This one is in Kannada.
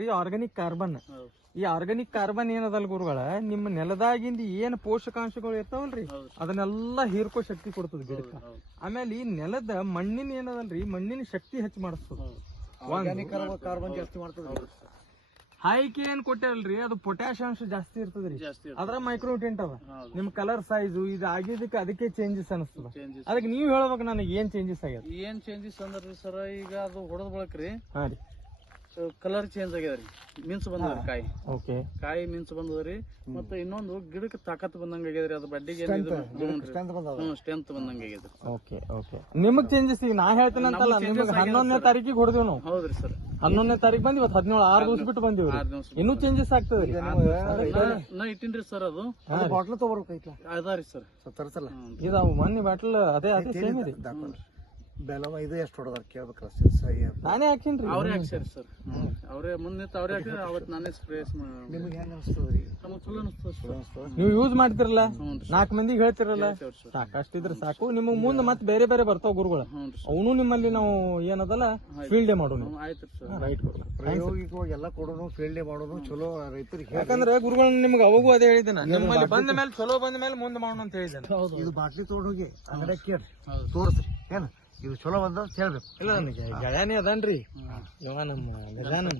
ನೋಡ್ರಿ ಆರ್ಗಾನಿಕ್ ಕಾರ್ಬನ್. ಈ ಆರ್ಗಾನಿಕ್ ಕಾರ್ಬನ್ ಏನದಲ್ ಗುರುಗಳ, ನಿಮ್ಮ ನೆಲದಾಗಿಂದ ಏನ್ ಪೋಷಕಾಂಶಗಳು ಇರ್ತಾವಲ್ರಿ ಅದನ್ನೆಲ್ಲಾ ಹೀರ್ಕೋ ಶಕ್ತಿ ಕೊಡ್ತದ ಗಿಡಕ್ಕ. ಆಮೇಲೆ ಈ ನೆಲದ ಮಣ್ಣಿನ ಏನದಲ್ರಿ ಮಣ್ಣಿನ ಶಕ್ತಿ ಹೆಚ್ಚು ಮಾಡಿಸ್ತದ. ಕಾರ್ಬನ್ ಜಾಸ್ತಿ ಮಾಡ್ತದ. ಹಾಯ್ಕೆ ಏನ್ ಕೊಟ್ಟಲ್ರಿ ಅದು ಪೊಟ್ಯಾಶ್ ಅಂಶ ಜಾಸ್ತಿ ಇರ್ತದ್ರಿ, ಅದ್ರ ಮೈಕ್ರೋನ್ಯೂಟ್ರಿಯೆಂಟ್ ಅದ. ನಿಮ್ ಕಲರ್ ಸೈಜು ಇದು ಆಗಿದ್ದಕ್ಕೆ ಅದಕ್ಕೆ ಚೇಂಜಸ್ ಅನಿಸ್ತದ. ಅದಕ್ಕೆ ನೀವ್ ಹೇಳ್ಬೇಕು ನನಗೆ ಏನ್ ಚೇಂಜಸ್ ಆಗ್ಯದ. ಏನ್ ಚೇಂಜಸ್ ಅಂದ್ರಿ ಸರ್, ಈಗ ಅದು ಹೊಡೆದ್ ಬಳಕ್ರಿ ಹಾ ರೀ ಕಲರ್ ಚೇಂಜ್ ಆಗ್ಯದ್ರಿ, ಮಿನ್ಸ್ ಬಂದದ್ರಿ ಕಾಯಿ. ಓಕೆ, ಕಾಯಿ ಮಿನ್ಸ್ ಬಂದದ್ರಿ. ಮತ್ತೆ ಇನ್ನೊಂದು ಗಿಡಕ್ಕೆ ತಾಕತ್ ಬಂದಂಗ ಆಗ್ಯದ್ರಿ, ಅದು ಬಡ್ಡಿಗೆ ಸ್ಟ್ರೆಂತ್ ಬಂದಂಗ ಆಗ್ಯದ್ರಿ. Okay okay. ನಿಮಗ್ ಚೇಂಜಸ್ ಈಗ ನಾ ಹೇಳ್ತೇನಂತಲ್ಲ, ನಿಮಗ್ 11ನೇ ತಾರೀಕಿಗೆ ಹೊಡೆದೇವ್ ನಾವು. ಹೌದ್ರಿ ಸರ್, 11ನೇ ತಾರೀಕು ಬಂದ್ ಇವತ್ತು 17 6 ದಿವಸ ಬಿಟ್ಟು ಬಂದಿವ್ರಿ. ಇನ್ನೂ ಚೇಂಜಸ್ ಆಗ್ತದ್ರಿ. ನಾ ಇಟ್ಟಿನ್ರಿ ಸರ್, ಅದು ಬಾಟ್ಲ್ ತಗೋರ್ಬೇಕೈತ್ಲ ಅದಾರಿ ಸರ್ ತರ್ಸಲ್ಲ. ಇದಾವ ಮೊನ್ನೆ ಬಾಟಲ್ ಅದೇ ಸೇಮ್ ಇದೆ. ಬೆಲಮ ಇದು ಎಷ್ಟು ಹೊಡೆದಾರ ಕೇಳ್ಬೇಕ್ರ. ನಾನೇ ಹಾಕಿನ್ರಿ. ಅವ್ರೇ ಹಾಕ್ಸಾರಿ ಸರ್, ಅವ್ರೇ ಮುಂದೆ ಅವ್ರೇ ಹಾಕಿದ್ರೆ ಅವತ್ ನಾನೇ ಸ್ಪ್ರೇ. ನಿಮ್ಗೆ ಹೆಂಗ ಅನಿಸ್ತದ್ರಿ? ನಮಗ್ ಚಲೋ ಅನಿಸ್ತದ. ನೀವು ಯೂಸ್ ಮಾಡ್ತಿರಲ್ಲ, 4 ಮಂದಿಗೆ ಹೇಳ್ತಿರಲ್ಲ, ಸಾಕಷ್ಟಿದ್ರೆ ಸಾಕು. ನಿಮಗ್ ಮುಂದೆ ಮತ್ತೆ ಬೇರೆ ಬೇರೆ ಬರ್ತಾವ ಗುರುಗಳು, ಅವನು ನಿಮ್ಮಲ್ಲಿ ನಾವು ಏನದಲ್ಲ ಫೀಲ್ಡ್ ಡೇ ಮಾಡೋಣ. ಆಯ್ತು ಸರ್, ರೈಟ್. ಪ್ರಾಯೋಗಿಕವಾಗಿ ಎಲ್ಲ ಕೊಡೋನು, ಫೀಲ್ಡ್ ಡೇ ಮಾಡೋನು ಚಲೋ ರೈತರಿಗೆ. ಯಾಕಂದ್ರೆ ಗುರುಗಳು ನಿಮ್ಗೆ ಅವಾಗೂ ಅದೇ ಹೇಳಿದ್ದೇನೆ, ನಿಮ್ಮಲ್ಲಿ ಬಂದ ಮೇಲೆ ಚಲೋ ಬಂದ ಮೇಲೆ ಮುಂದೆ ಮಾಡೋಣ ಅಂತ ಹೇಳಿದ್ದೇನೆ. ಇದು ಬಾಟ್ಲಿ ತಗೊಂಡ್ ಹೋಗಿ ಅಂಗಡಿ ಕೇಳ್ರಿ, ತೋರಿಸ್ರಿ ಏನ್ ಇದು ಚಲೋ ಬಂದ ಹೇಳ್ಬೇಕು. ಇಲ್ಲ ನನಗೆ ಗೆಳೆಯನೇ ಅದನ್ರಿ ಇವ ನಮ್ಮ ಗಜಾನನ್.